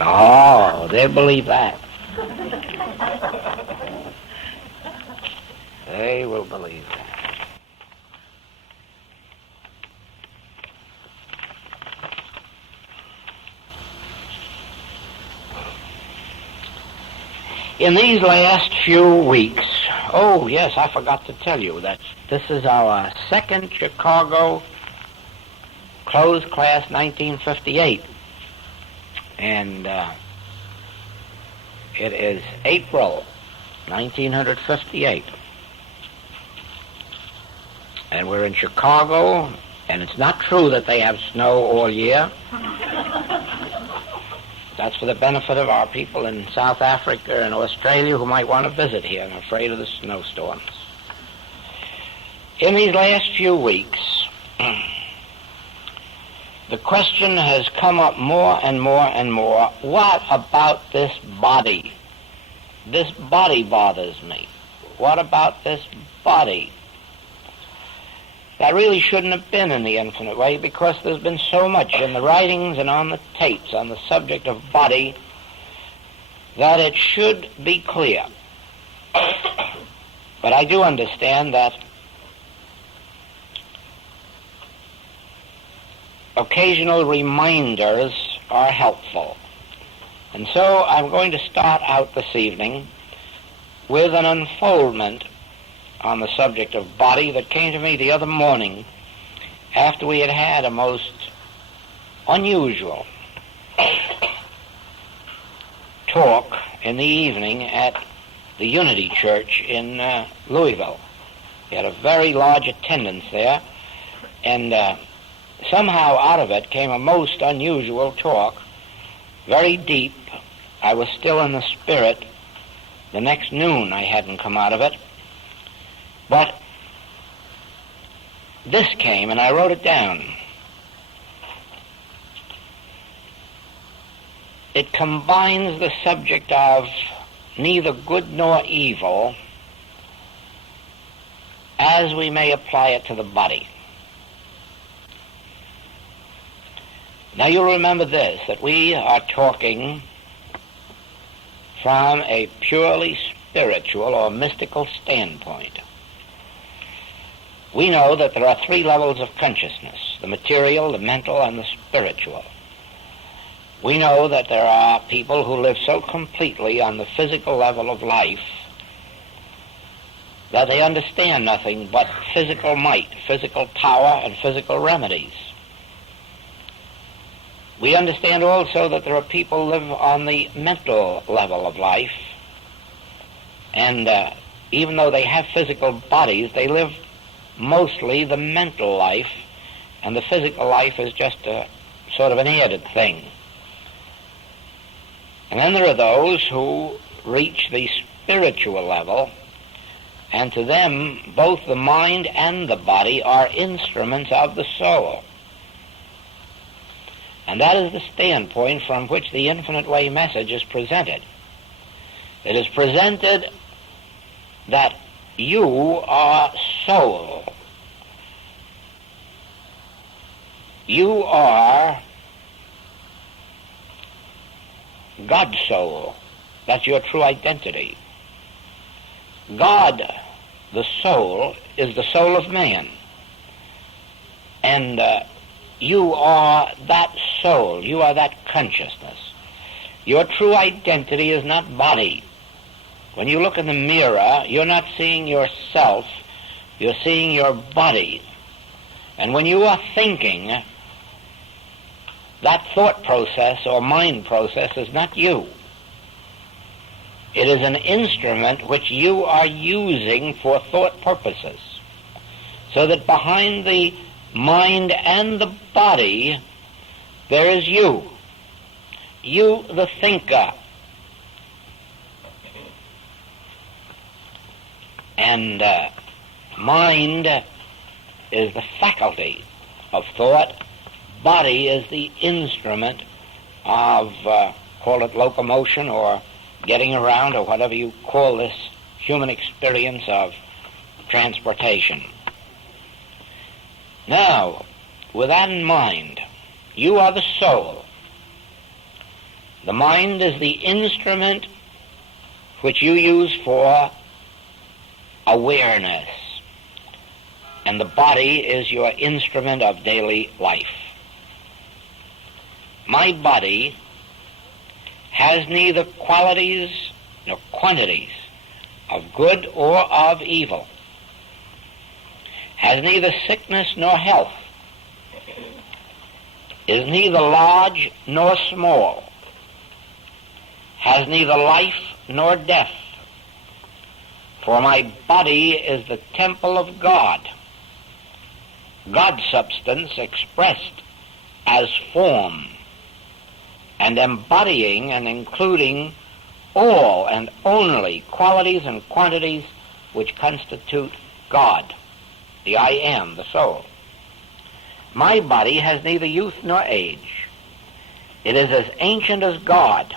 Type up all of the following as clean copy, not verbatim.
Oh, they believe that. They will believe that. In these last few weeks, oh yes, I forgot to tell you that this is our second Chicago closed class 1958. And it is April 1958. And we're in Chicago, and it's not true that they have snow all year. That's for the benefit of our people in South Africa and Australia who might want to visit here and are afraid of the snowstorms. In these last few weeks, the question has come up more and more and more, what about this body? This body bothers me. What about this body? That really shouldn't have been in the infinite way, because there's been so much in the writings and on the tapes on the subject of body that it should be clear. But I do understand that occasional reminders are helpful. And so I'm going to start out this evening with an unfoldment on the subject of body that came to me the other morning after we had had a most unusual talk in the evening at the Unity Church in Louisville. We had a very large attendance there, and somehow out of it came a most unusual talk, very deep. I was still in the spirit. The next noon I hadn't come out of it. But this came, and I wrote it down. It combines the subject of neither good nor evil as we may apply it to the body. Now you'll remember this, that we are talking from a purely spiritual or mystical standpoint. We know that there are three levels of consciousness, the material, the mental, and the spiritual. We know that there are people who live so completely on the physical level of life that they understand nothing but physical might, physical power, and physical remedies. We understand also that there are people who live on the mental level of life, and even though they have physical bodies, they live mostly the mental life, and the physical life is just a sort of an added thing. And then there are those who reach the spiritual level, and to them both the mind and the body are instruments of the soul. And that is the standpoint from which the Infinite Way message is presented. It is presented that you are soul. You are God's soul. That's your true identity. God, the soul, is the soul of man. And you are that soul. You are that consciousness. Your true identity is not body. When you look in the mirror, you're not seeing yourself, you're seeing your body. And when you are thinking, that thought process or mind process is not you. It is an instrument which you are using for thought purposes. So that behind the mind and the body, there is you. You, the thinker. And mind is the faculty of thought. Body is the instrument of, call it locomotion or getting around or whatever you call this human experience of transportation. Now, with that in mind, you are the soul. The mind is the instrument which you use for awareness, and the body is your instrument of daily life. My body has neither qualities nor quantities of good or of evil, has neither sickness nor health, is neither large nor small, has neither life nor death. For my body is the temple of God, God's substance expressed as form, and embodying and including all and only qualities and quantities which constitute God, the I Am, the soul. My body has neither youth nor age. It is as ancient as God,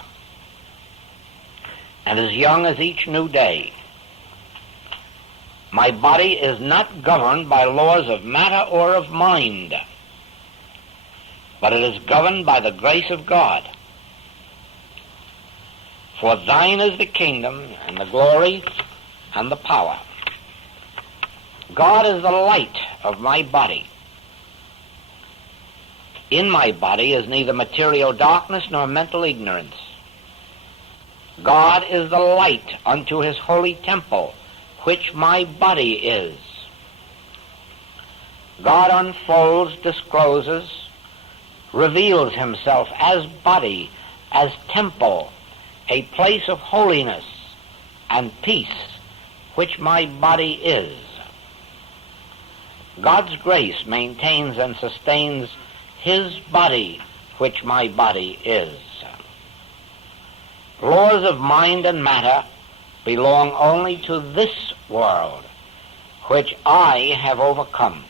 and as young as each new day. My body is not governed by laws of matter or of mind, but it is governed by the grace of God. For thine is the kingdom and the glory and the power. God is the light of my body. In my body is neither material darkness nor mental ignorance. God is the light unto his holy temple, which my body is. God unfolds, discloses, reveals himself as body, as temple, a place of holiness and peace, which my body is. God's grace maintains and sustains his body, which my body is. Laws of mind and matter belong only to this world, which I have overcome.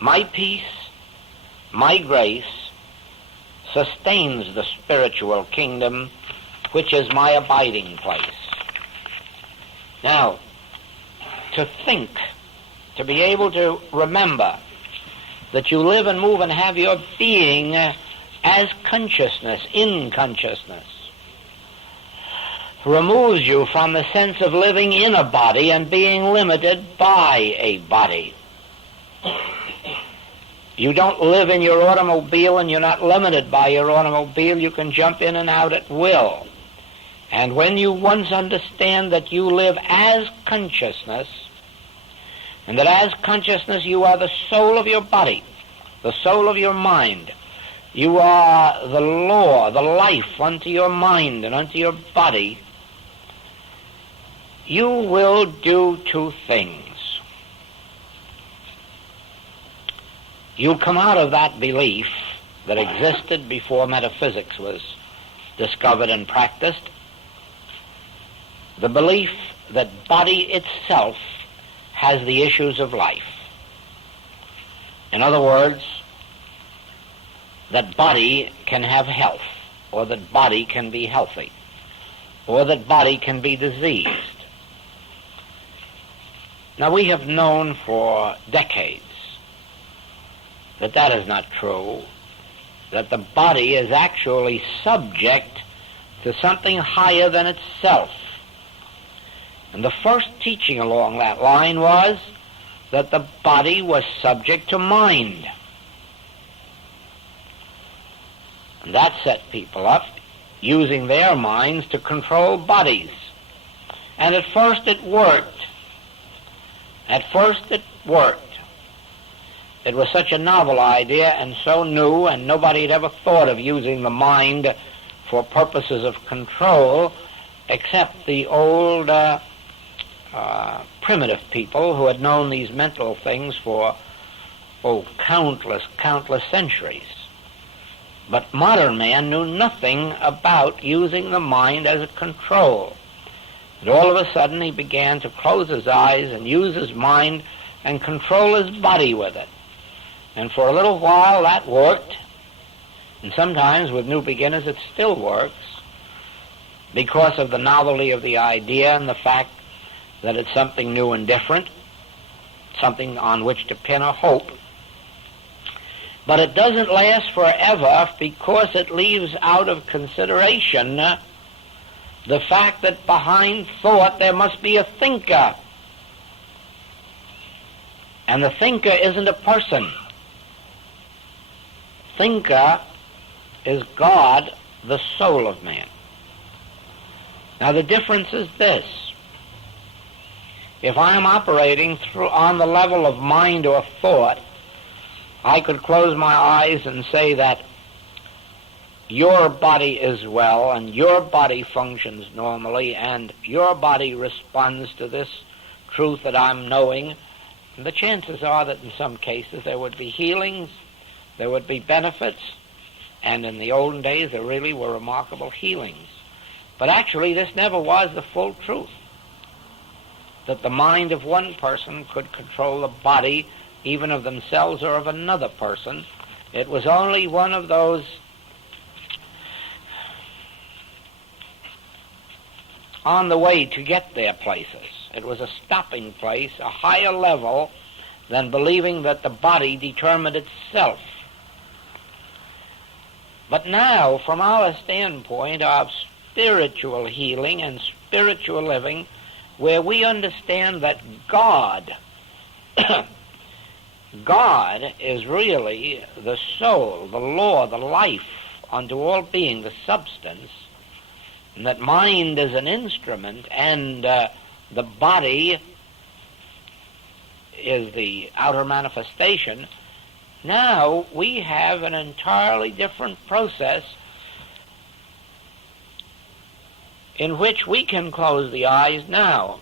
My peace, my grace, sustains the spiritual kingdom, which is my abiding place. Now, to think, to be able to remember that you live and move and have your being as consciousness, in consciousness, removes you from the sense of living in a body and being limited by a body. You don't live in your automobile and you're not limited by your automobile. You can jump in and out at will. And when you once understand that you live as consciousness, and that as consciousness you are the soul of your body, the soul of your mind, you are the law, the life unto your mind and unto your body, you will do two things. You'll come out of that belief that existed before metaphysics was discovered and practiced, the belief that body itself has the issues of life. In other words, that body can have health, or that body can be healthy, or that body can be diseased. Now, we have known for decades that that is not true, that the body is actually subject to something higher than itself. And the first teaching along that line was that the body was subject to mind. And that set people up using their minds to control bodies. And at first it worked. It was such a novel idea and so new, and nobody had ever thought of using the mind for purposes of control except the old primitive people who had known these mental things for, countless centuries. But modern man knew nothing about using the mind as a control. And all of a sudden he began to close his eyes and use his mind and control his body with it. And for a little while that worked, and sometimes with new beginners it still works, because of the novelty of the idea and the fact that it's something new and different, something on which to pin a hope. But it doesn't last forever because it leaves out of consideration the fact that behind thought there must be a thinker. And the thinker isn't a person. Thinker is God, the soul of man. Now the difference is this. If I am operating on the level of mind or thought, I could close my eyes and say that your body is well and your body functions normally and your body responds to this truth that I'm knowing. And the chances are that in some cases there would be healings, there would be benefits, and in the olden days there really were remarkable healings. But actually this never was the full truth, that the mind of one person could control the body even of themselves or of another person. It was only one of those on the way to get there places. It was a stopping place, a higher level than believing that the body determined itself. But now, from our standpoint of spiritual healing and spiritual living, where we understand that God is really the soul, the law, the life unto all being, the substance, and that mind is an instrument, and the body is the outer manifestation. Now we have an entirely different process in which we can close the eyes now.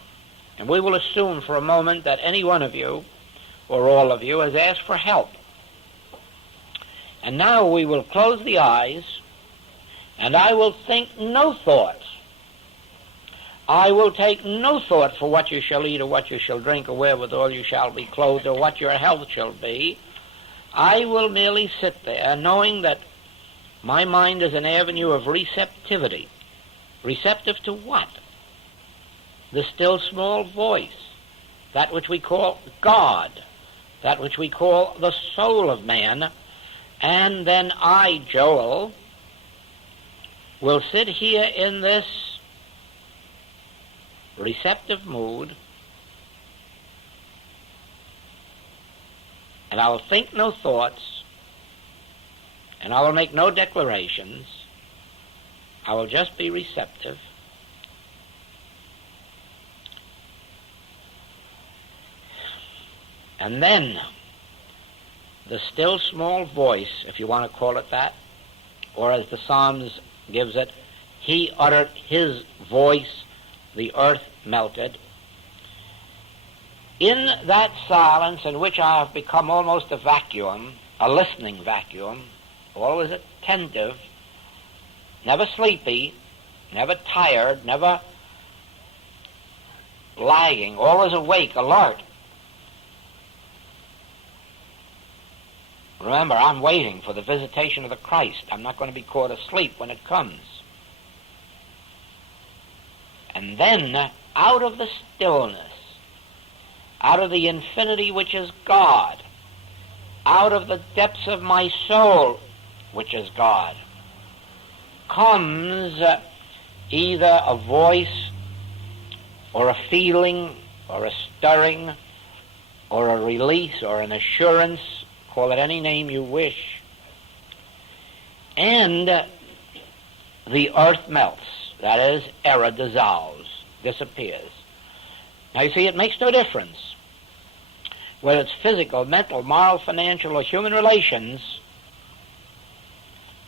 And we will assume for a moment that any one of you, or all of you, has asked for help. And now we will close the eyes, and I will think no thoughts. I will take no thought for what you shall eat or what you shall drink or wherewithal you shall be clothed or what your health shall be. I will merely sit there knowing that my mind is an avenue of receptivity. Receptive to what? The still small voice, that which we call God, that which we call the soul of man. And then I, Joel, will sit here in this receptive mood, and I will think no thoughts, and I will make no declarations. I will just be receptive. And then the still small voice, if you want to call it that, or as the Psalms gives it, he uttered his voice, the earth melted. In that silence in which I have become almost a vacuum, a listening vacuum, always attentive, never sleepy, never tired, never lagging, always awake, alert. Remember, I'm waiting for the visitation of the Christ. I'm not going to be caught asleep when it comes. And then, out of the stillness, out of the infinity which is God, out of the depths of my soul, which is God, comes either a voice or a feeling or a stirring or a release or an assurance, call it any name you wish, and the earth melts. That is, error dissolves, disappears. Now you see, it makes no difference whether it's physical, mental, moral, financial, or human relations,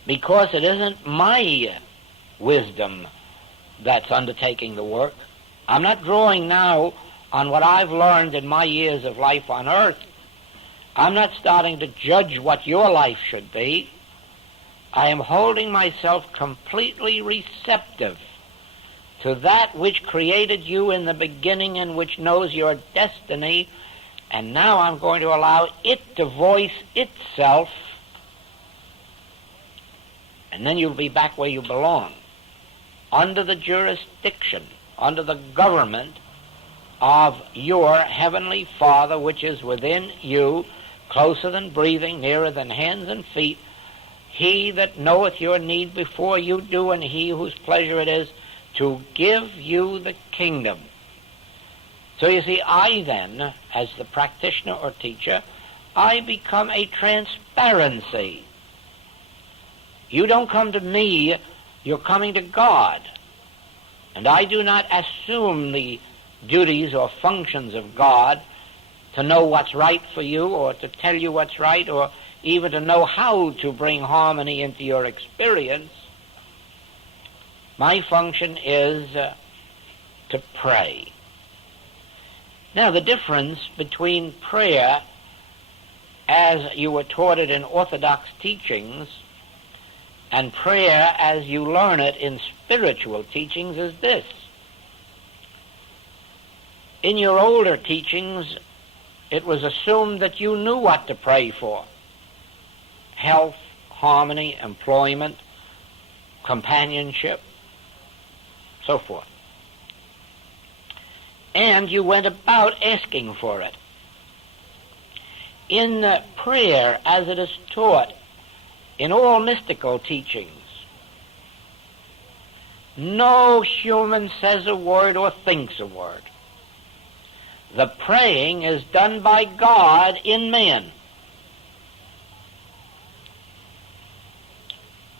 because it isn't my wisdom that's undertaking the work. I'm not drawing now on what I've learned in my years of life on earth. I'm not starting to judge what your life should be. I am holding myself completely receptive to that which created you in the beginning and which knows your destiny, and now I'm going to allow it to voice itself, and then you'll be back where you belong, under the jurisdiction, under the government of your Heavenly Father which is within you, closer than breathing, nearer than hands and feet, he that knoweth your need before you do, and he whose pleasure it is to give you the kingdom. So you see, I then, as the practitioner or teacher, I become a transparency. You don't come to me, you're coming to God. And I do not assume the duties or functions of God to know what's right for you, or to tell you what's right, or even to know how to bring harmony into your experience. My function is to pray. Now, the difference between prayer as you were taught it in Orthodox teachings and prayer as you learn it in spiritual teachings is this. In your older teachings, it was assumed that you knew what to pray for. Health, harmony, employment, companionship, so forth. And you went about asking for it. In prayer, as it is taught in all mystical teachings, no human says a word or thinks a word. The praying is done by God in man.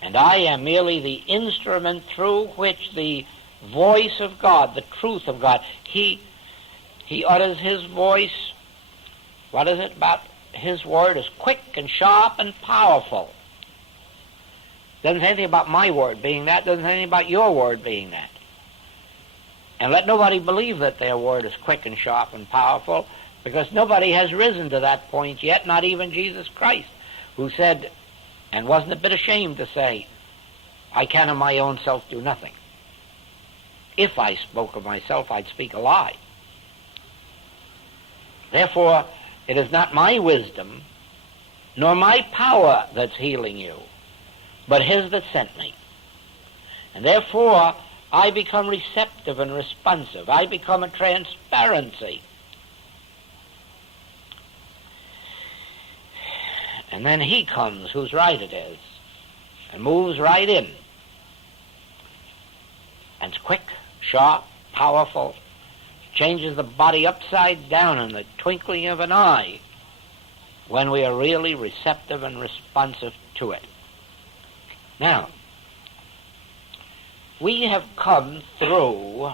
And I am merely the instrument through which the voice of God, the truth of God, He utters His voice. What is it about His word? Is quick and sharp and powerful. Doesn't say anything about my word being that. Doesn't say anything about your word being that. And let nobody believe that their word is quick and sharp and powerful, because nobody has risen to that point yet, not even Jesus Christ, who said, and wasn't a bit ashamed to say, I can of my own self do nothing. If I spoke of myself, I'd speak a lie. Therefore, it is not my wisdom, nor my power that's healing you, but His that sent me. And therefore, I become receptive and responsive. I become a transparency. And then He comes, whose right it is, and moves right in. And it's quick, sharp, powerful, changes the body upside down in the twinkling of an eye when we are really receptive and responsive to it. Now, we have come through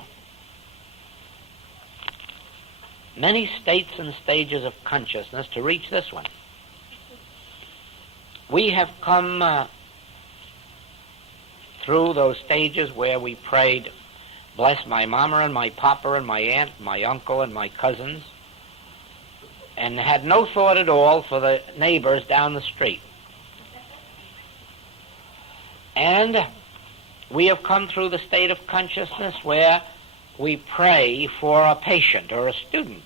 many states and stages of consciousness to reach this one. We have come through those stages where we prayed, bless my mama and my papa and my aunt, my uncle and my cousins, and had no thought at all for the neighbors down the street. And we have come through the state of consciousness where we pray for a patient or a student.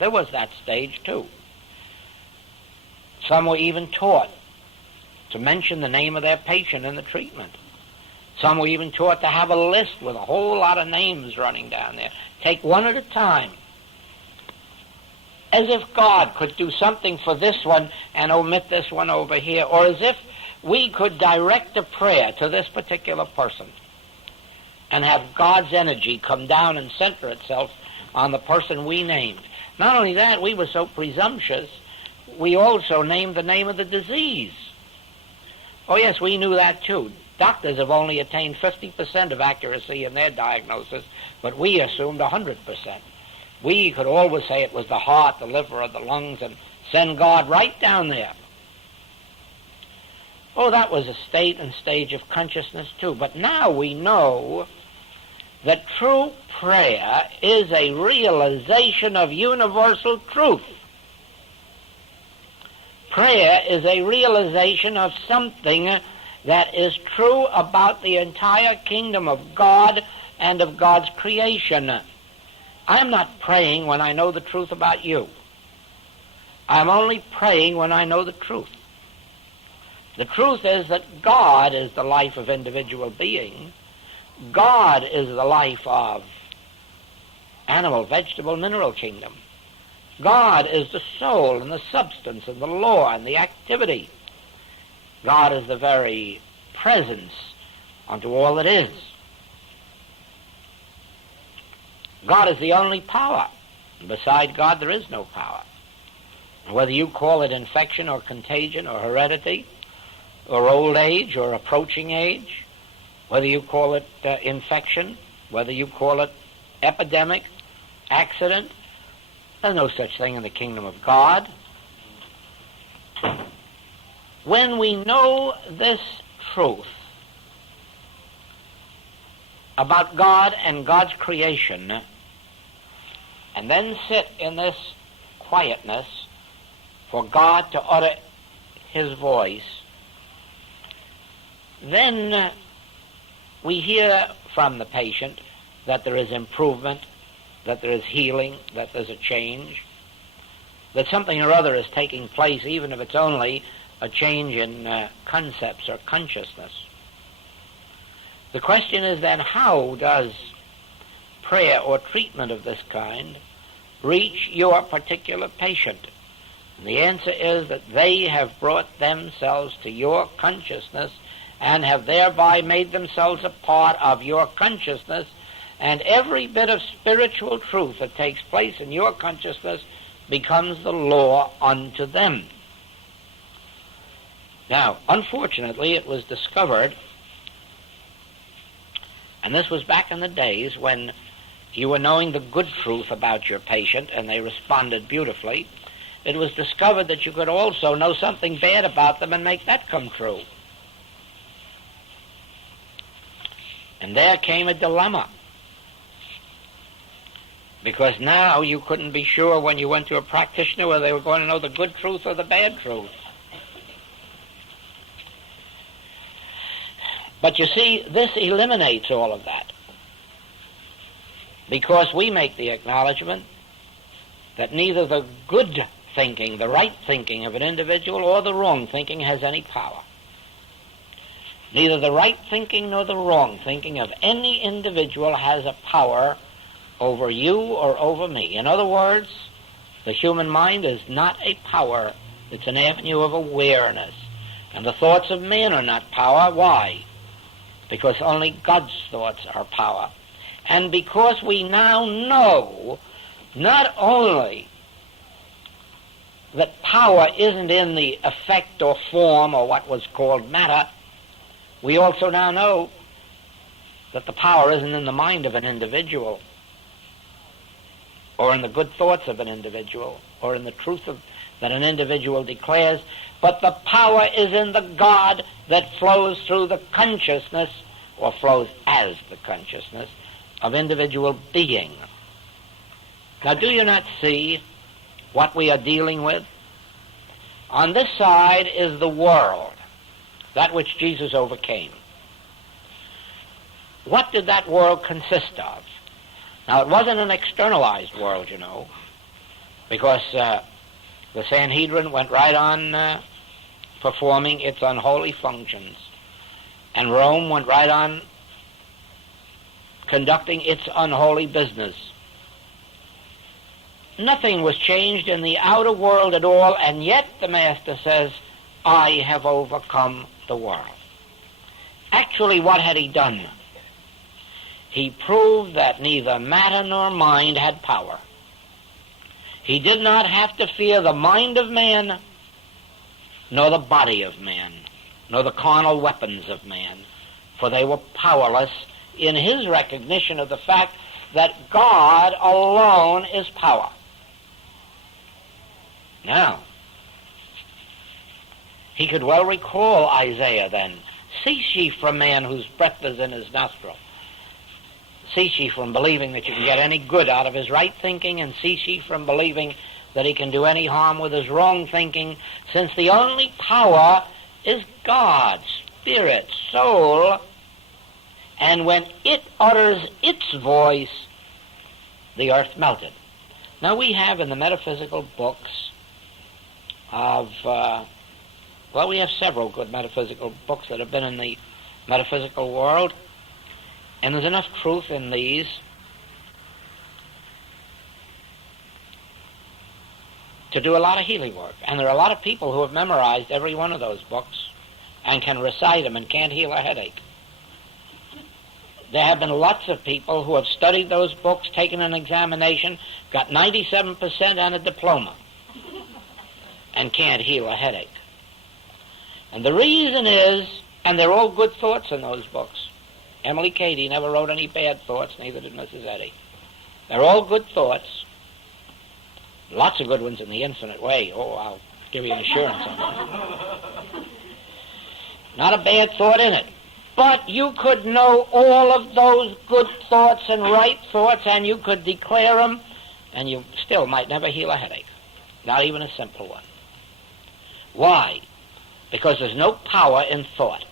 There was that stage too. Some were even taught to mention the name of their patient in the treatment. Some were even taught to have a list with a whole lot of names running down there. Take one at a time. As if God could do something for this one and omit this one over here, or as if we could direct a prayer to this particular person and have God's energy come down and center itself on the person we named. Not only that, we were so presumptuous, we also named the name of the disease. Oh yes, we knew that too. Doctors have only attained 50% of accuracy in their diagnosis, but we assumed 100%. We could always say it was the heart, the liver, or the lungs, and send God right down there. Oh, that was a state and stage of consciousness too. But now we know that true prayer is a realization of universal truth. Prayer is a realization of something that is true about the entire kingdom of God and of God's creation. I'm not praying when I know the truth about you. I'm only praying when I know the truth. The truth is that God is the life of individual being. God is the life of animal, vegetable, mineral kingdom. God is the soul and the substance and the law and the activity. God is the very presence unto all that is. God is the only power. And beside God there is no power. And whether you call it infection or contagion or heredity or old age or approaching age, whether you call it infection, whether you call it epidemic, accident, there's no such thing in the kingdom of God. When we know this truth about God and God's creation, and then sit in this quietness for God to utter his voice, then we hear from the patient that there is improvement, that there is healing, that there's a change, that something or other is taking place, even if it's only a change in concepts or consciousness. The question is then, how does prayer or treatment of this kind reach your particular patient? And the answer is that they have brought themselves to your consciousness and have thereby made themselves a part of your consciousness, and every bit of spiritual truth that takes place in your consciousness becomes the law unto them. Now, unfortunately, it was discovered, and this was back in the days when you were knowing the good truth about your patient and they responded beautifully, it was discovered that you could also know something bad about them and make that come true. And there came a dilemma, because now you couldn't be sure when you went to a practitioner whether they were going to know the good truth or the bad truth. But you see, this eliminates all of that, because we make the acknowledgement that neither the good thinking, the right thinking of an individual, or the wrong thinking has any power. Neither the right thinking nor the wrong thinking of any individual has a power over you or over me. In other words, the human mind is not a power. It's an avenue of awareness. And the thoughts of man are not power. Why? Because only God's thoughts are power. And because we now know not only that power isn't in the effect or form or what was called matter, we also now know that the power isn't in the mind of an individual, or in the good thoughts of an individual, or in the truth that an individual declares, but the power is in the God that flows through the consciousness, or flows as the consciousness, of individual being. Now, do you not see what we are dealing with? On this side is the world, that which Jesus overcame. What did that world consist of? Now, it wasn't an externalized world, you know, because the Sanhedrin went right on performing its unholy functions, and Rome went right on conducting its unholy business. Nothing was changed in the outer world at all, and yet the Master says, I have overcome the world. Actually, what had he done? He proved that neither matter nor mind had power. He did not have to fear the mind of man, nor the body of man, nor the carnal weapons of man, for they were powerless in his recognition of the fact that God alone is power. Now, he could well recall Isaiah then, cease ye from man whose breath is in his nostril. Cease ye from believing that you can get any good out of his right thinking, and cease ye from believing that he can do any harm with his wrong thinking, since the only power is God's spirit, soul, and when it utters its voice, the earth melted. Now we have in the metaphysical books of, we have several good metaphysical books that have been in the metaphysical world, and there's enough truth in these to do a lot of healing work. And there are a lot of people who have memorized every one of those books and can recite them and can't heal a headache. There have been lots of people who have studied those books, taken an examination, got 97% and a diploma, and can't heal a headache. And the reason is, and they're all good thoughts in those books. Emily Cady never wrote any bad thoughts, neither did Mrs. Eddy. They're all good thoughts. Lots of good ones in the infinite way. Oh, I'll give you an assurance on that. Not a bad thought in it. But you could know all of those good thoughts and right thoughts, and you could declare them, and you still might never heal a headache. Not even a simple one. Why? Because there's no power in thought.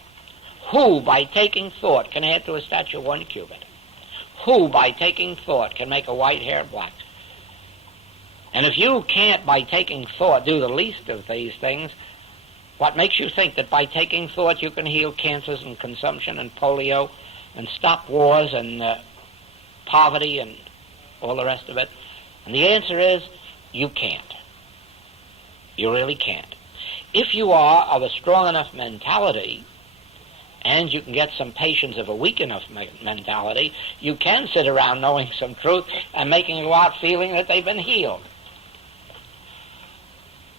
Who, by taking thought, can add to a statue 1 cubit? Who, by taking thought, can make a white hair black? And if you can't, by taking thought, do the least of these things, what makes you think that by taking thought you can heal cancers and consumption and polio and stop wars and poverty and all the rest of it? And the answer is, you can't. You really can't. If you are of a strong enough mentality, and you can get some patients of a weak enough mentality, you can sit around knowing some truth and making go out feeling that they've been healed.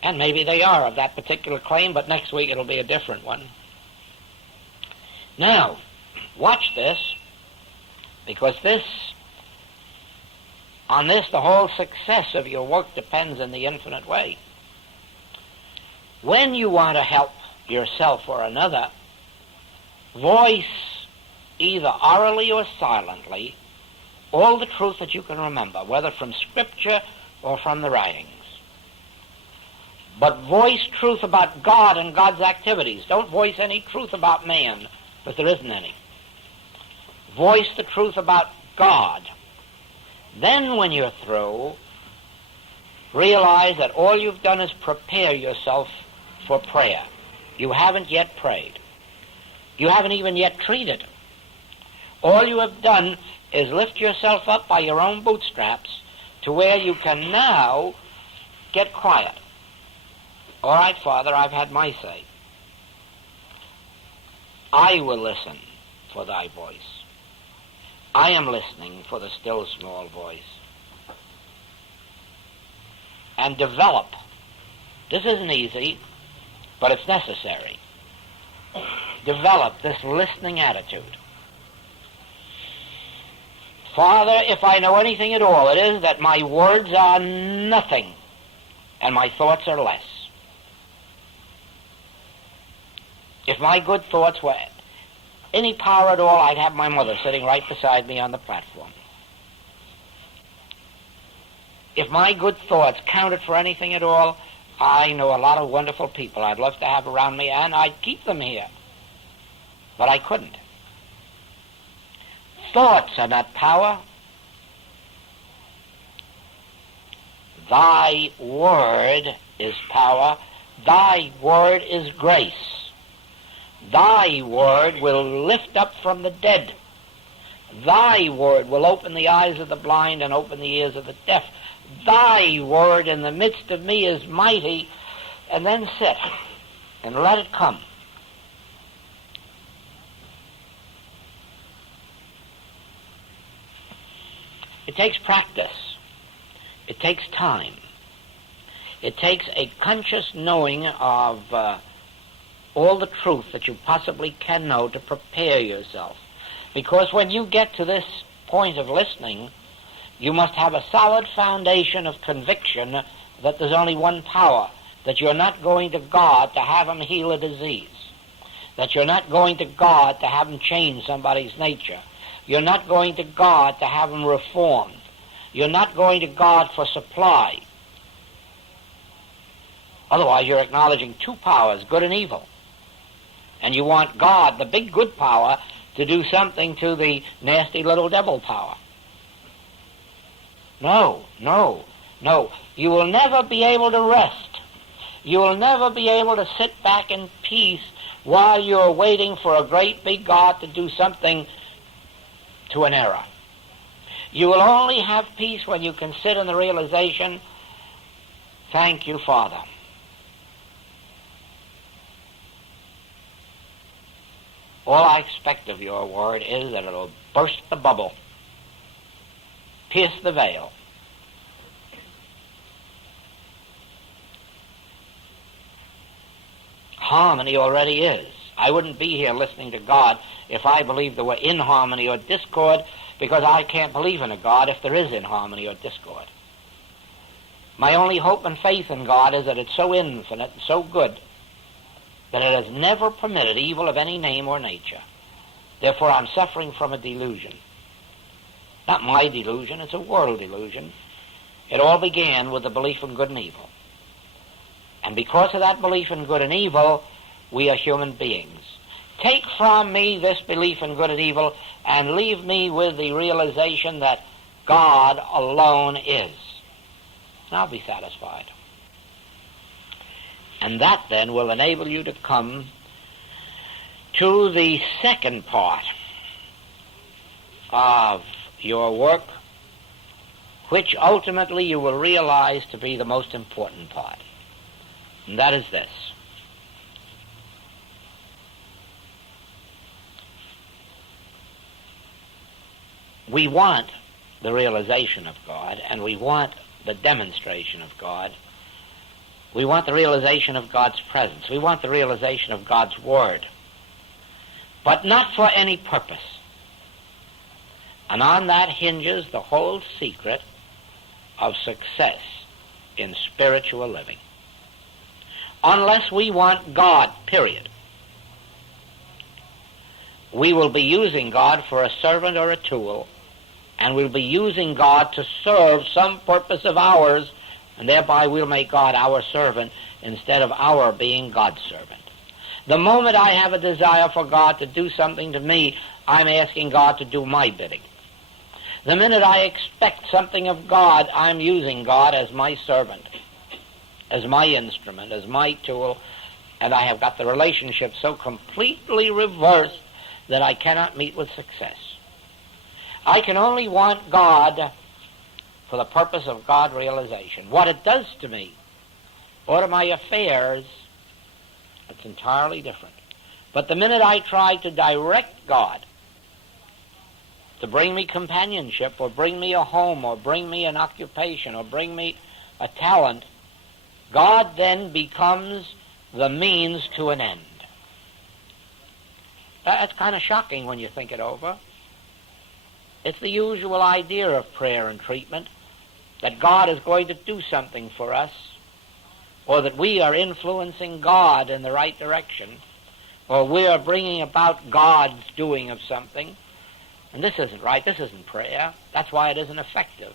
And maybe they are of that particular claim, but next week it'll be a different one. Now, watch this, because on this the whole success of your work depends in the infinite way. When you want to help yourself or another, voice, either orally or silently, all the truth that you can remember, whether from Scripture or from the writings. But voice truth about God and God's activities. Don't voice any truth about man, because there isn't any. Voice the truth about God. Then when you're through, realize that all you've done is prepare yourself for prayer. You haven't yet prayed. You haven't even yet treated. All you have done is lift yourself up by your own bootstraps to where you can now get quiet. All right, Father, I've had my say. I will listen for thy voice. I am listening for the still small voice. And develop. This isn't easy, but it's necessary. Develop this listening attitude. Father, if I know anything at all, it is that my words are nothing and my thoughts are less. If my good thoughts were any power at all, I'd have my mother sitting right beside me on the platform. If my good thoughts counted for anything at all, I know a lot of wonderful people I'd love to have around me, and I'd keep them here. But I couldn't. Thoughts are not power. Thy word is power. Thy word is grace. Thy word will lift up from the dead. Thy word will open the eyes of the blind and open the ears of the deaf. Thy word in the midst of me is mighty. And then sit and let it come. It takes practice. It takes time. It takes a conscious knowing of all the truth that you possibly can know to prepare yourself. Because when you get to this point of listening, you must have a solid foundation of conviction that there's only one power, that you're not going to God to have him heal a disease, that you're not going to God to have him change somebody's nature, you're not going to God to have him reformed, you're not going to God for supply. Otherwise, you're acknowledging two powers, good and evil. And you want God, the big good power, to do something to the nasty little devil power. No, no, no. You will never be able to rest. You will never be able to sit back in peace while you're waiting for a great big God to do something to an error. You will only have peace when you can sit in the realization Thank you, Father. All I expect of your word is that it will burst the bubble, pierce the veil. Harmony already is. I wouldn't be here listening to God if I believed there were inharmony or discord, because I can't believe in a God if there is inharmony or discord. My only hope and faith in God is that it's so infinite and so good that it has never permitted evil of any name or nature. Therefore, I'm suffering from a delusion. Not my delusion, it's a world delusion. It all began with the belief in good and evil. And because of that belief in good and evil, we are human beings. Take from me this belief in good and evil and leave me with the realization that God alone is. And I'll be satisfied. And that then will enable you to come to the second part of your work, which ultimately you will realize to be the most important part. And that is this. We want the realization of God, and we want the demonstration of God. We want the realization of God's presence. We want the realization of God's Word. But not for any purpose. And on that hinges the whole secret of success in spiritual living. Unless we want God, period, we will be using God for a servant or a tool, and we'll be using God to serve some purpose of ours, and thereby we'll make God our servant instead of our being God's servant. The moment I have a desire for God to do something to me, I'm asking God to do my bidding. The minute I expect something of God, I'm using God as my servant, as my instrument, as my tool, and I have got the relationship so completely reversed that I cannot meet with success. I can only want God for the purpose of God realization. What it does to me or to my affairs, it's entirely different. But the minute I try to direct God to bring me companionship, or bring me a home, or bring me an occupation, or bring me a talent, God then becomes the means to an end. That's kind of shocking when you think it over. It's the usual idea of prayer and treatment, that God is going to do something for us, or that we are influencing God in the right direction, or we are bringing about God's doing of something. And this isn't right. This isn't prayer. That's why it isn't effective.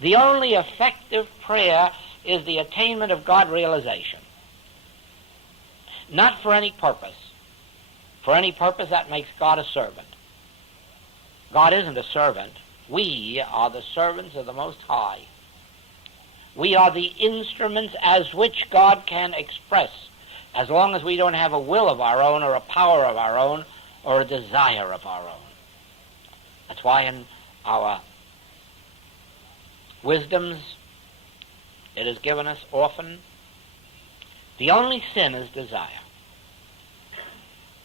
The only effective prayer is the attainment of God realization. Not for any purpose. For any purpose, that makes God a servant. God isn't a servant. We are the servants of the Most High. We are the instruments as which God can express, as long as we don't have a will of our own, or a power of our own, or a desire of our own. That's why in our wisdoms it is given us often, the only sin is desire.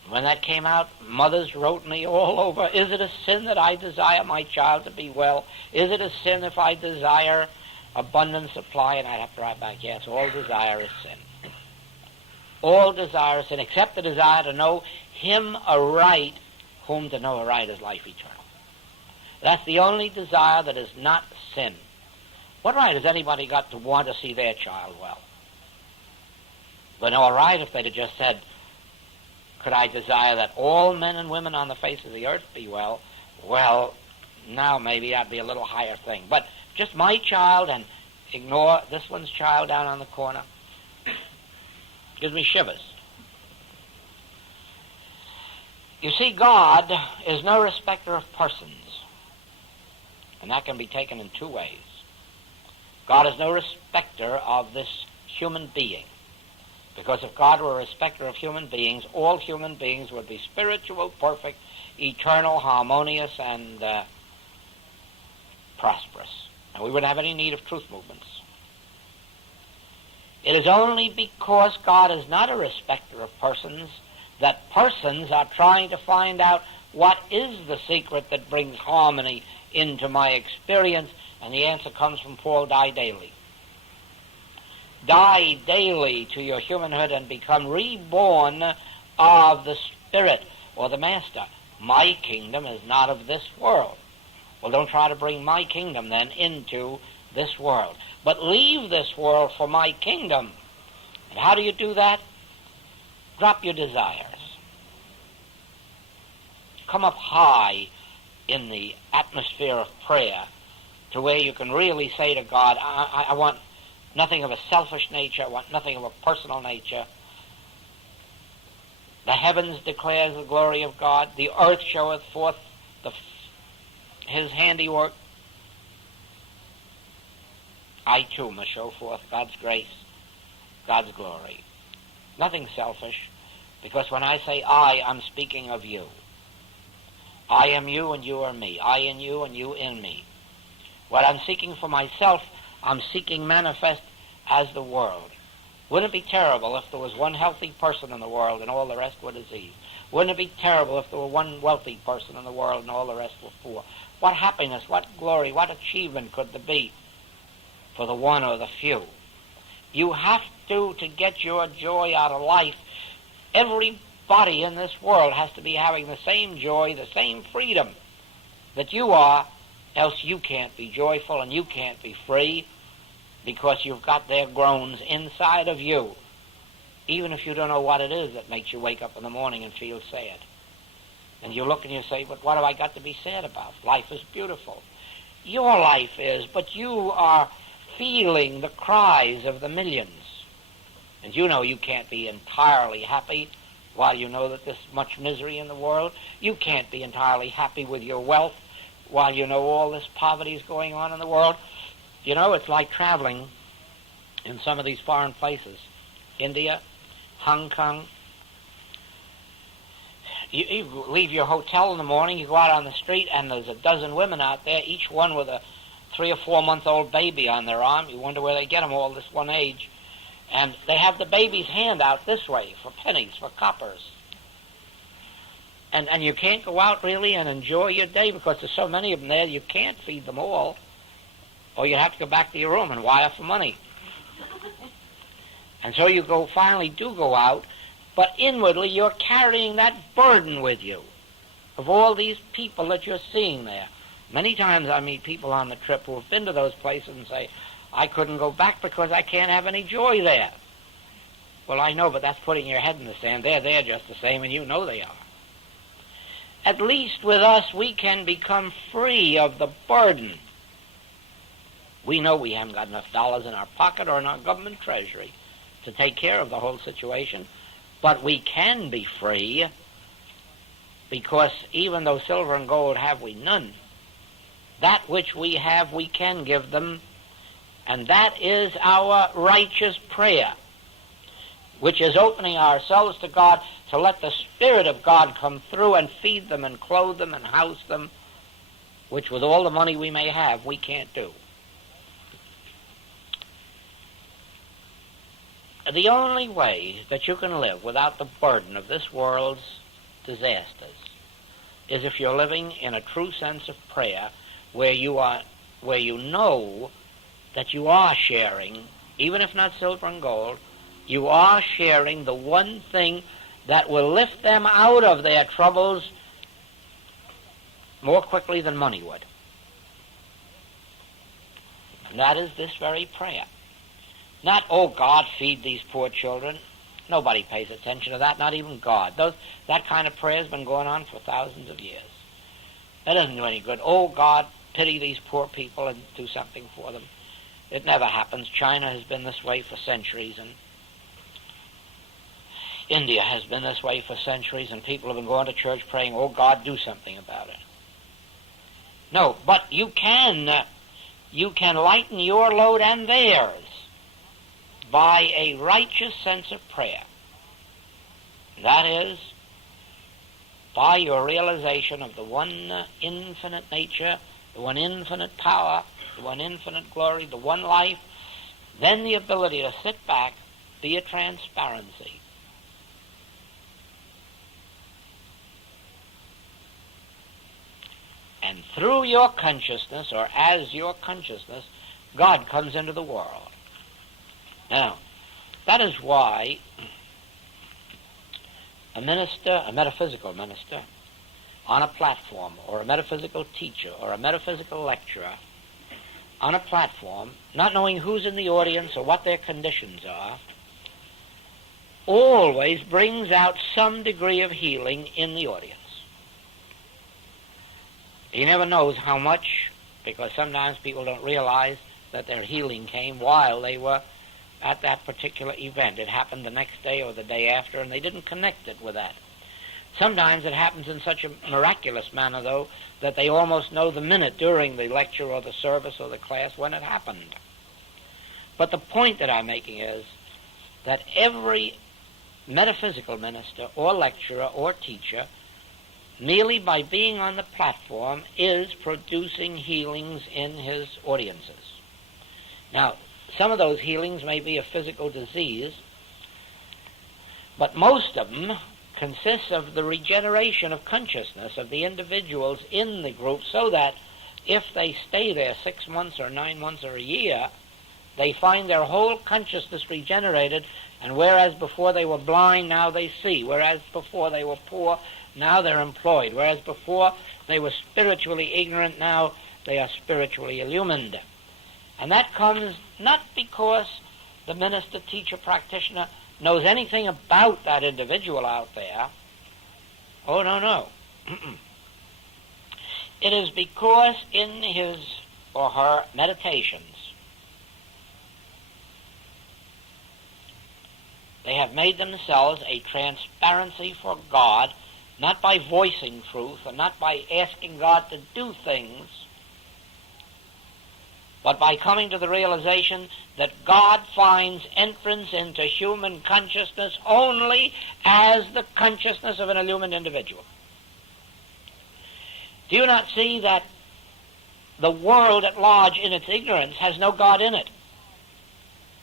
When that came out, mothers wrote me all over, is it a sin that I desire my child to be well? Is it a sin if I desire abundant supply? And I'd have to write back, yes, all desire is sin. All desire is sin, except the desire to know him aright, whom to know aright is life eternal. That's the only desire that is not sin. What right has anybody got to want to see their child well? But all right if they'd have just said, could I desire that all men and women on the face of the earth be well? Well, now maybe that'd be a little higher thing. But just my child, and ignore this one's child down on the corner, gives me shivers. You see, God is no respecter of persons. And that can be taken in two ways. God is no respecter of this human being. Because if God were a respecter of human beings, all human beings would be spiritual, perfect, eternal, harmonious, and prosperous. And we wouldn't have any need of truth movements. It is only because God is not a respecter of persons that persons are trying to find out what is the secret that brings harmony into my experience, and the answer comes from Paul: die daily. Die daily to your humanhood and become reborn of the Spirit or the Master. My kingdom is not of this world. Well, don't try to bring my kingdom then into this world, but leave this world for my kingdom. And how do you do that? Drop your desires. Come up high in the atmosphere of prayer to where you can really say to God, I want nothing of a selfish nature. I want nothing of a personal nature. The heavens declares the glory of God. The earth showeth forth his handiwork. I too must show forth God's grace, God's glory. Nothing selfish, because when I say I, I'm speaking of you. I am you and you are me. I in you and you in me. What I'm seeking for myself, I'm seeking manifest as the world. Wouldn't it be terrible if there was one healthy person in the world and all the rest were disease? Wouldn't it be terrible if there were one wealthy person in the world and all the rest were poor? What happiness, what glory, what achievement could there be for the one or the few? You have to get your joy out of life. Everybody in this world has to be having the same joy, the same freedom that you are, else you can't be joyful and you can't be free, because you've got their groans inside of you, even if you don't know what it is that makes you wake up in the morning and feel sad. And you look and you say, but what have I got to be sad about? Life is beautiful. Your life is, but you are feeling the cries of the millions. And you know you can't be entirely happy while you know that there's much misery in the world. You can't be entirely happy with your wealth while you know all this poverty is going on in the world. You know, it's like traveling in some of these foreign places. India, Hong Kong. You leave your hotel in the morning, you go out on the street, and there's a dozen women out there, each one with a 3 or 4 month old baby on their arm. You wonder where they get them all this one age. And they have the baby's hand out this way for pennies, for coppers. And you can't go out really and enjoy your day because there's so many of them there, you can't feed them all. Or you have to go back to your room and wire for money. And so you finally do go out, but inwardly you're carrying that burden with you of all these people that you're seeing there. Many times I meet people on the trip who have been to those places and say, I couldn't go back because I can't have any joy there. Well, I know, but that's putting your head in the sand. They're there just the same, and you know they are. At least with us, we can become free of the burden. We know we haven't got enough dollars in our pocket or in our government treasury to take care of the whole situation, but we can be free, because even though silver and gold have we none, that which we have we can give them, and that is our righteous prayer, which is opening ourselves to God to let the Spirit of God come through and feed them and clothe them and house them, which with all the money we may have we can't do. The only way that you can live without the burden of this world's disasters is if you're living in a true sense of prayer, where you know that you are sharing, even if not silver and gold, you are sharing the one thing that will lift them out of their troubles more quickly than money would. And that is this very prayer. Not, oh, God, feed these poor children. Nobody pays attention to that, not even God. That kind of prayer has been going on for thousands of years. That doesn't do any good. Oh, God, pity these poor people and do something for them. It never happens. China has been this way for centuries, and India has been this way for centuries, and people have been going to church praying, oh, God, do something about it. No, but you can lighten your load and theirs by a righteous sense of prayer. That is, by your realization of the one infinite nature, the one infinite power, the one infinite glory, the one life, then the ability to sit back, be a transparency. And through your consciousness, or as your consciousness, God comes into the world. Now, that is why a minister, a metaphysical minister, on a platform, or a metaphysical teacher, or a metaphysical lecturer, on a platform, not knowing who's in the audience or what their conditions are, always brings out some degree of healing in the audience. He never knows how much, because sometimes people don't realize that their healing came while they were at that particular event. It happened the next day or the day after, and they didn't connect it with that. Sometimes it happens in such a miraculous manner, though, that they almost know the minute during the lecture or the service or the class when it happened. But the point that I'm making is that every metaphysical minister or lecturer or teacher, merely by being on the platform, is producing healings in his audiences. Now, some of those healings may be a physical disease, but most of them consists of the regeneration of consciousness of the individuals in the group, so that if they stay there 6 months or 9 months or a year, they find their whole consciousness regenerated, and whereas before they were blind, now they see. Whereas before they were poor, now they're employed. Whereas before they were spiritually ignorant, now they are spiritually illumined. And that comes not because the minister, teacher, practitioner knows anything about that individual out there. Oh, no. It is because in his or her meditations, they have made themselves a transparency for God, not by voicing truth and not by asking God to do things, but by coming to the realization that God finds entrance into human consciousness only as the consciousness of an illumined individual. Do you not see that the world at large in its ignorance has no God in it?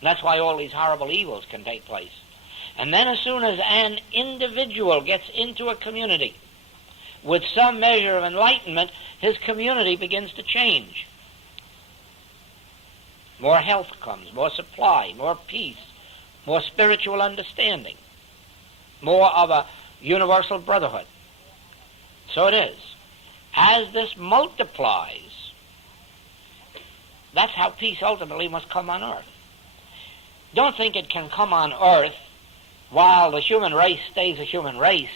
And that's why all these horrible evils can take place. And then as soon as an individual gets into a community with some measure of enlightenment, his community begins to change. More health comes, more supply, more peace, more spiritual understanding, more of a universal brotherhood. So it is. As this multiplies, that's how peace ultimately must come on earth. Don't think it can come on earth while the human race stays a human race,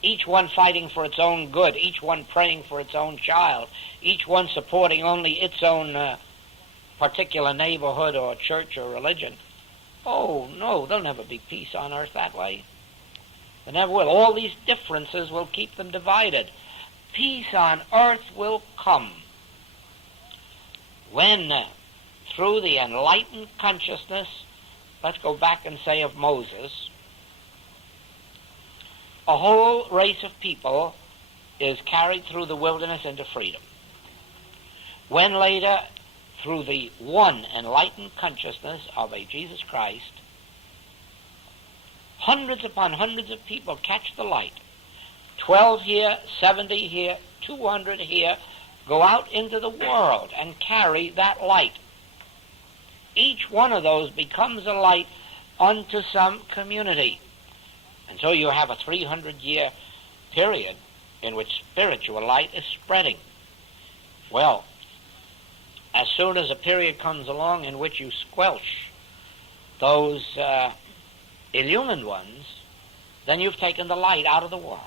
each one fighting for its own good, each one praying for its own child, each one supporting only its own particular neighborhood or church or religion. Oh, no, there'll never be peace on earth that way. There never will. All these differences will keep them divided. Peace on earth will come when, through the enlightened consciousness, let's go back and say of Moses, a whole race of people is carried through the wilderness into freedom. When later, through the one enlightened consciousness of a Jesus Christ, hundreds upon hundreds of people catch the light. 12 here, 70 here, 200 here, go out into the world and carry that light. Each one of those becomes a light unto some community. And so you have a 300-year period in which spiritual light is spreading. Well, as soon as a period comes along in which you squelch those illumined ones, then you've taken the light out of the world.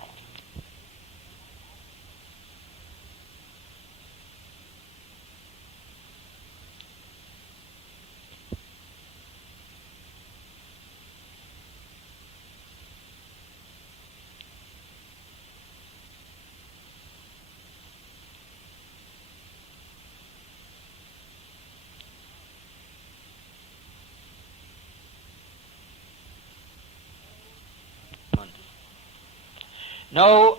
No,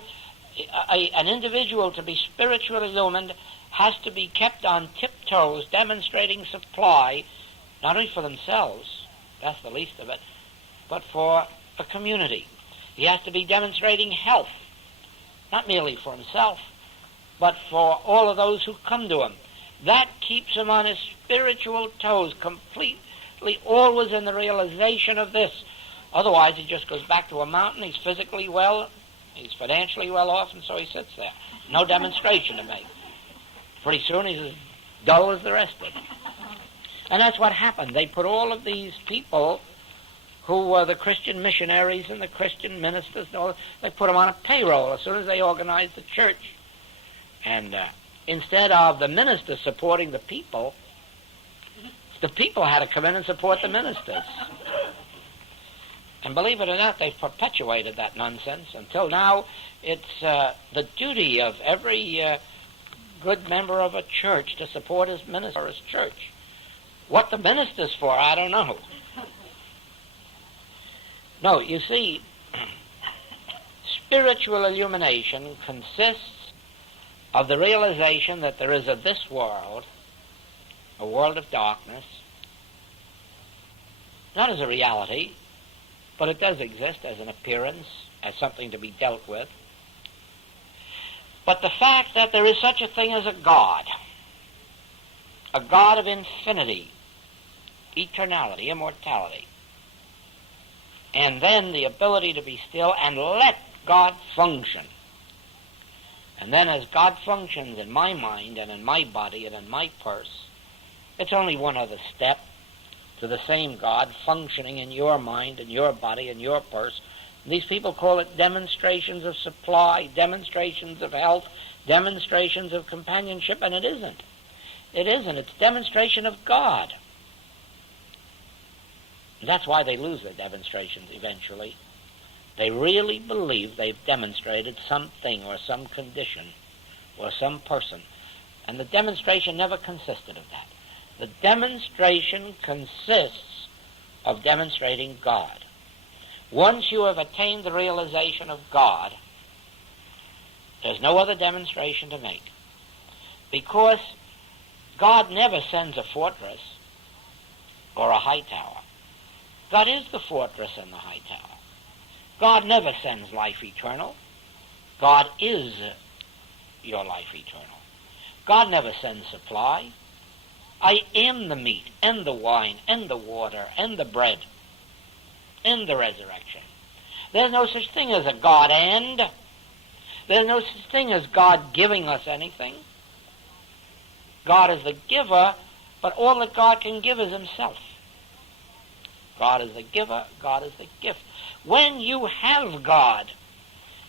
an individual to be spiritually illumined has to be kept on tiptoes, demonstrating supply not only for themselves, that's the least of it, but for a community. He has to be demonstrating health, not merely for himself, but for all of those who come to him. That keeps him on his spiritual toes, completely always in the realization of this. Otherwise, he just goes back to a mountain. He's physically well, he's financially well off, and so he sits there. No demonstration to make. Pretty soon he's as dull as the rest of them. And that's what happened. They put all of these people who were the Christian missionaries and the Christian ministers, and all, they put them on a payroll as soon as they organized the church. And instead of the ministers supporting the people had to come in and support the ministers. And believe it or not, they've perpetuated that nonsense until now. It's the duty of every good member of a church to support his minister or his church. What the minister's for, I don't know. No, you see, spiritual illumination consists of the realization that there is of this world, a world of darkness, not as a reality, but it does exist as an appearance, as something to be dealt with. But the fact that there is such a thing as a God of infinity, eternality, immortality, and then the ability to be still and let God function. And then as God functions in my mind and in my body and in my purse, it's only one other step to the same God functioning in your mind and your body and your purse. These people call it demonstrations of supply, demonstrations of health, demonstrations of companionship, and it isn't. It isn't. It's demonstration of God. And that's why they lose their demonstrations eventually. They really believe they've demonstrated something or some condition or some person. And the demonstration never consisted of that. The demonstration consists of demonstrating God. Once you have attained the realization of God, there's no other demonstration to make. Because God never sends a fortress or a high tower. God is the fortress and the high tower. God never sends life eternal. God is your life eternal. God never sends supply. I am the meat and the wine and the water and the bread and the resurrection. There's no such thing as a God and. There's no such thing as God giving us anything. God is the giver, but all that God can give is himself. God is the giver, God is the gift. When you have God,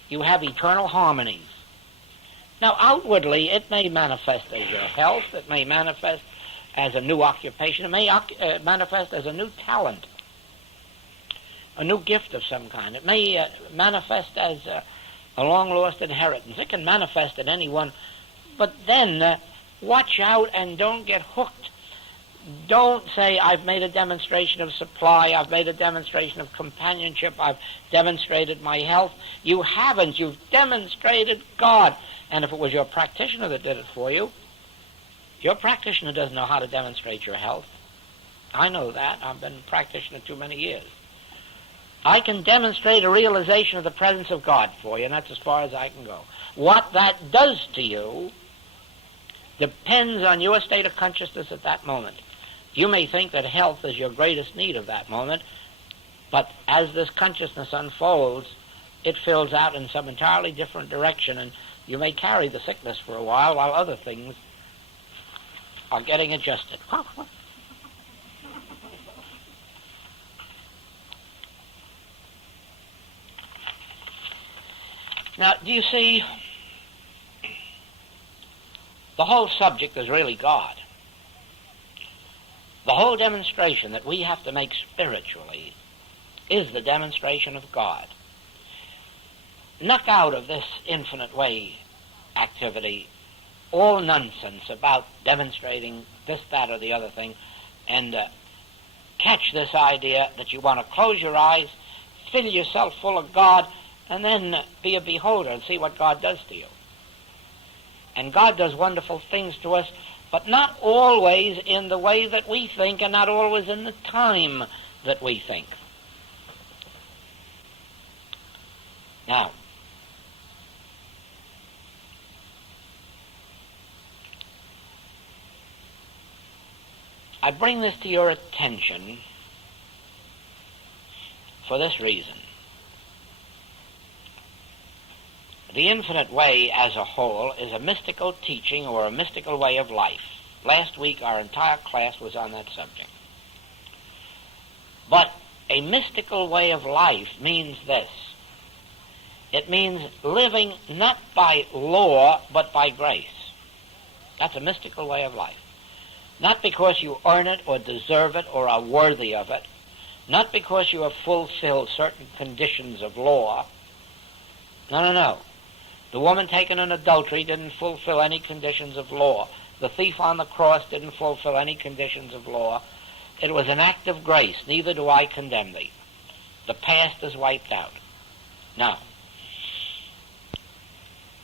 you have eternal harmonies. Now, outwardly, it may manifest as your health, it may manifest as a new occupation, it may manifest as a new talent, a new gift of some kind. It may manifest as a long-lost inheritance. It can manifest in anyone, but then watch out and don't get hooked. Don't say, I've made a demonstration of supply, I've made a demonstration of companionship, I've demonstrated my health. You haven't. You've demonstrated God. And if it was your practitioner that did it for you, your practitioner doesn't know how to demonstrate your health. I know that. I've been a practitioner too many years. I can demonstrate a realization of the presence of God for you, and that's as far as I can go. What that does to you depends on your state of consciousness at that moment. You may think that health is your greatest need of that moment, but as this consciousness unfolds, it fills out in some entirely different direction, and you may carry the sickness for a while other things are getting adjusted. Now, do you see, the whole subject is really God. The whole demonstration that we have to make spiritually is the demonstration of God. Knock out of this infinite way activity all nonsense about demonstrating this, that, or the other thing, and catch this idea that you want to close your eyes, fill yourself full of God, and then be a beholder and see what God does to you. And God does wonderful things to us but not always in the way that we think and not always in the time that we think. Now, I bring this to your attention for this reason. The infinite way as a whole is a mystical teaching or a mystical way of life. Last week our entire class was on that subject. But a mystical way of life means this. It means living not by law but by grace. That's a mystical way of life. Not because you earn it or deserve it or are worthy of it. Not because you have fulfilled certain conditions of law. No. The woman taken in adultery didn't fulfill any conditions of law. The thief on the cross didn't fulfill any conditions of law. It was an act of grace. Neither do I condemn thee. The past is wiped out. Now,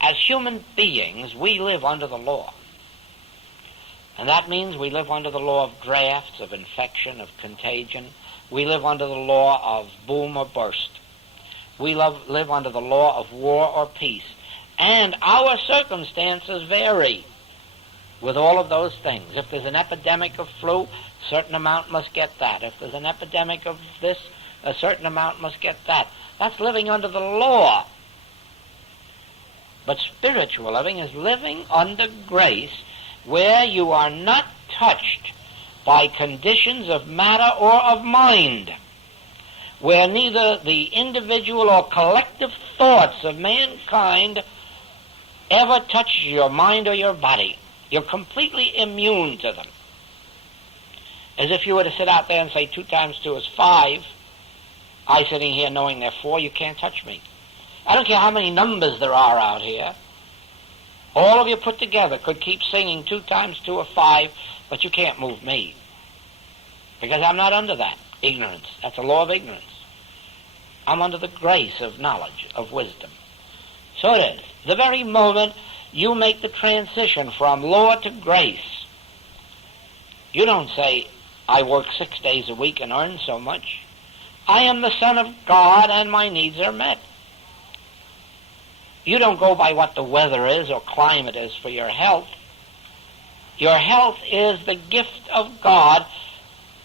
as human beings, we live under the law. And that means we live under the law of drafts, of infection, of contagion. We live under the law of boom or burst. We live under the law of war or peace. And our circumstances vary with all of those things. If there's an epidemic of flu, a certain amount must get that. If there's an epidemic of this, a certain amount must get that. That's living under the law. But spiritual living is living under grace, where you are not touched by conditions of matter or of mind, where neither the individual or collective thoughts of mankind ever touches your mind or your body. You're completely immune to them. As if you were to sit out there and say 2 times 2 is 5, I sitting here knowing they're 4, you can't touch me. I don't care how many numbers there are out here. All of you put together could keep singing 2 times 2 or 5, but you can't move me. Because I'm not under that ignorance. That's a law of ignorance. I'm under the grace of knowledge, of wisdom. So it is. The very moment you make the transition from law to grace, you don't say, I work 6 days a week and earn so much. I am the Son of God and my needs are met. You don't go by what the weather is or climate is for your health. Your health is the gift of God,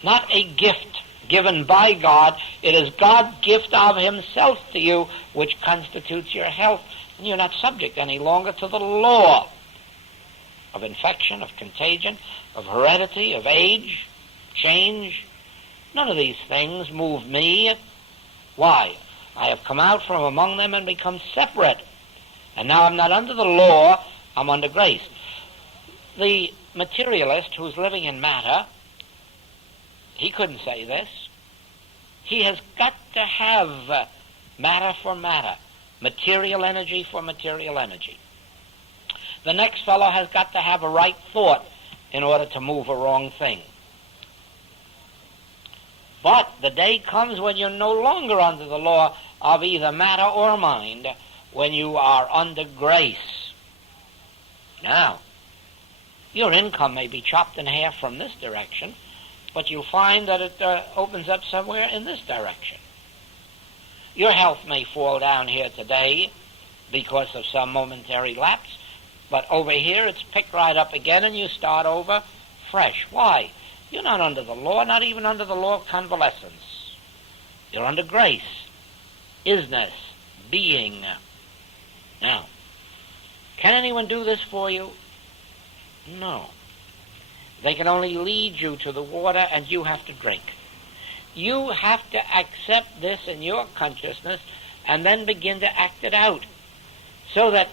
not a gift given by God. It is God's gift of himself to you which constitutes your health. And you're not subject any longer to the law of infection, of contagion, of heredity, of age, change. None of these things move me. Why? I have come out from among them and become separate. And now I'm not under the law, I'm under grace. The materialist who's living in matter, he couldn't say this. He has got to have matter for matter, material energy for material energy. The next fellow has got to have a right thought in order to move a wrong thing. But the day comes when you're no longer under the law of either matter or mind, when you are under grace. Now, your income may be chopped in half from this direction, but you'll find that it opens up somewhere in this direction. Your health may fall down here today because of some momentary lapse, but over here it's picked right up again and you start over fresh. Why? You're not under the law, not even under the law of convalescence. You're under grace, isness, being. Now, can anyone do this for you? No. They can only lead you to the water and you have to drink. You have to accept this in your consciousness and then begin to act it out. So that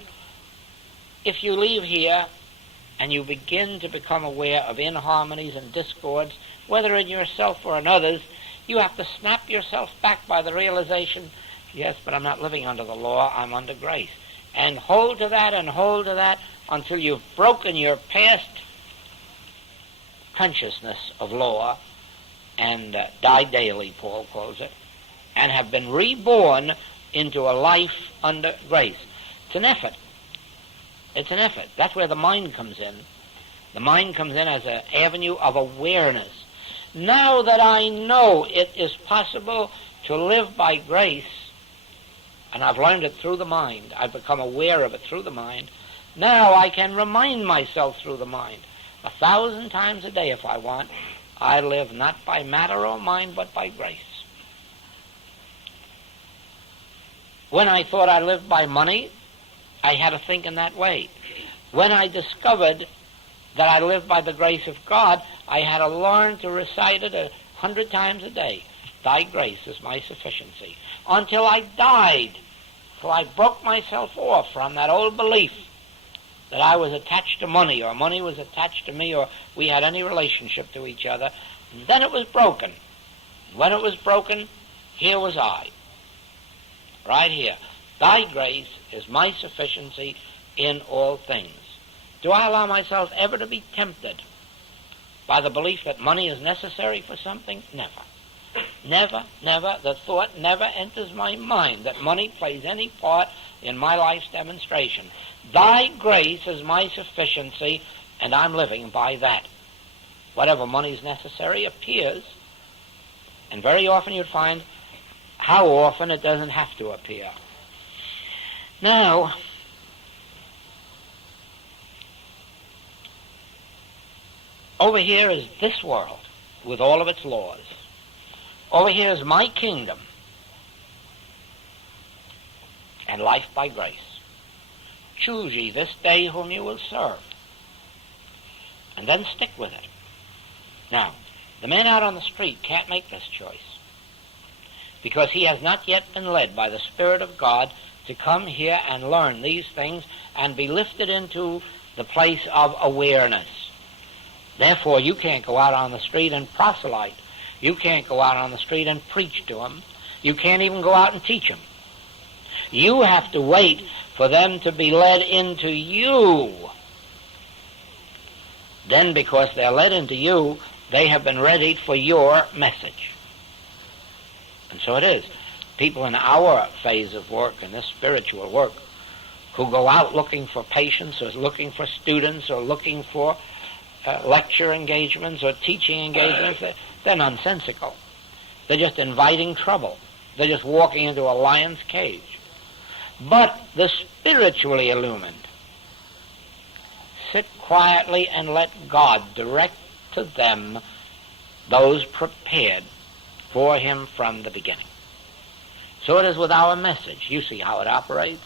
if you leave here and you begin to become aware of inharmonies and discords, whether in yourself or in others, you have to snap yourself back by the realization, yes, but I'm not living under the law, I'm under grace. And hold to that until you've broken your past consciousness of law and die daily, Paul calls it, and have been reborn into a life under grace. It's an effort. It's an effort. That's where the mind comes in. The mind comes in as an avenue of awareness. Now that I know it is possible to live by grace, and I've learned it through the mind, I've become aware of it through the mind, now I can remind myself through the mind 1,000 times a day if I want, I live not by matter or mind, but by grace. When I thought I lived by money, I had to think in that way. When I discovered that I lived by the grace of God, I had to learn to recite it 100 times a day. Thy grace is my sufficiency. Until I died, till I broke myself off from that old belief that I was attached to money, or money was attached to me, or we had any relationship to each other. And then it was broken. When it was broken, here was I. Right here. Thy grace is my sufficiency in all things. Do I allow myself ever to be tempted by the belief that money is necessary for something? Never. Never, never. The thought never enters my mind that money plays any part in my life's demonstration. Thy grace is my sufficiency, and I'm living by that. Whatever money is necessary appears, and very often you'd find how often it doesn't have to appear. Now, over here is this world with all of its laws. Over here is my kingdom and life by grace. Choose ye this day whom you will serve, and then stick with it. Now, the man out on the street can't make this choice because he has not yet been led by the Spirit of God to come here and learn these things and be lifted into the place of awareness. Therefore, you can't go out on the street and proselyte. You can't go out on the street and preach to them. You can't even go out and teach them. You have to wait for them to be led into you. Then, because they're led into you, they have been readied for your message. And so it is. People in our phase of work, in this spiritual work, who go out looking for patients or looking for students or looking for lecture engagements or teaching engagements, they're nonsensical. They're just inviting trouble. They're just walking into a lion's cage. But the spiritually illumined sit quietly and let God direct to them those prepared for him from the beginning. So it is with our message. You see how it operates.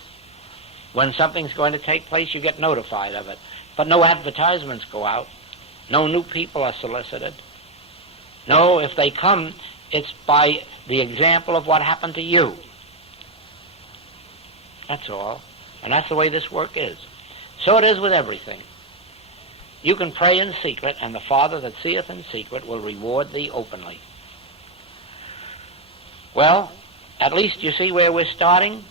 When something's going to take place, you get notified of it. But no advertisements go out. No new people are solicited. No, if they come, it's by the example of what happened to you. That's all. And that's the way this work is. So it is with everything. You can pray in secret, and the Father that seeth in secret will reward thee openly. Well, at least you see where we're starting.